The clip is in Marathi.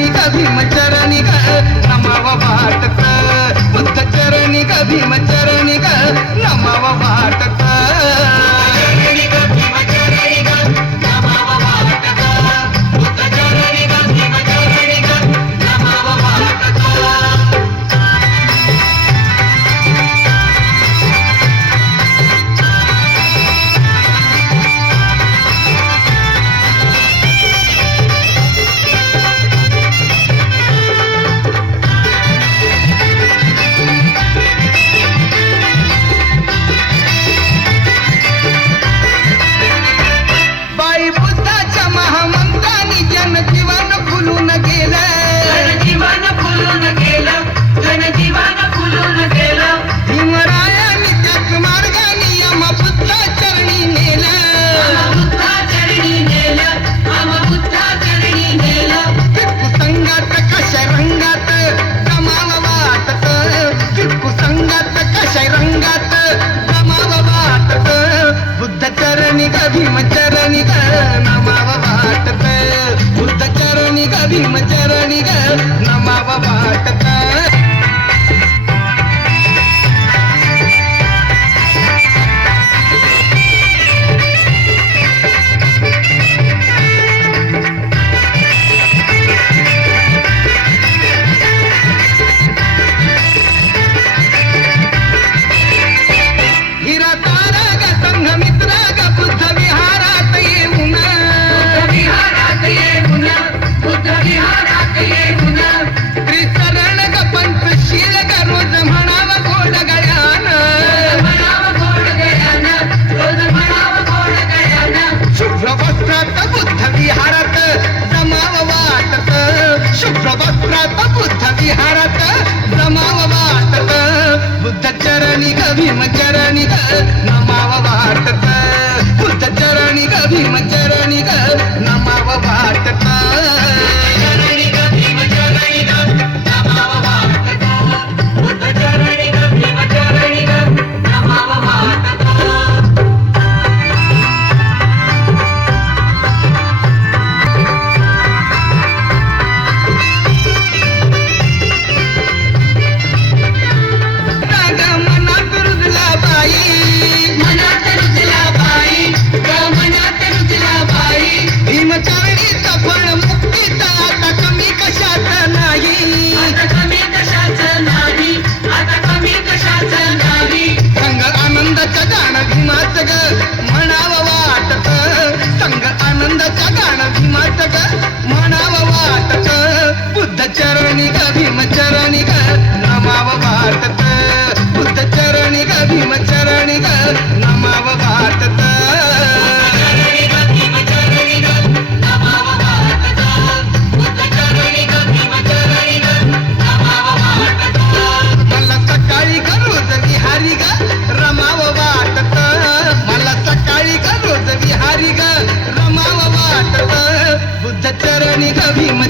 चरणी ग भीम चरणी ग नमाव वाटत बुद्ध चरणी ग भीम चरणी ग नमाव वाटत चरणी ग भीम चरणी ग नमाव वाटत बुद्ध चरणी ग भीम चरणी ग नमाव वाटत चरणी ग भीम चरणी ग नमाव वाटत बुद्ध चरणी ग भीम चरणी ग नमाव वाटत बुद्ध चरणी ग भीम चरणी ग नमाव वाटत बुद्ध चरणी ग भीम चरणी ग नमाव वाटत चरणी ग भीम चरणी ग नमाव वाटत बुद्ध चरणी ग भीम चरणी ग नमाव वाटत म्हणाव वाटत संग आनंदाच्या गाणं भीमाच ग म्हणाव वाटत बुद्ध चरणी ग भीम चरणी ग नमाव वाटत बुद्ध चरणी ग भीम चरणी ग नमाव वाटत मला सकाळी ग रोज विहारी ग रमाव वाटत मला सकाळी ग रोज विहारी ग रमाव वाटत बुद्ध चरणी ग भीम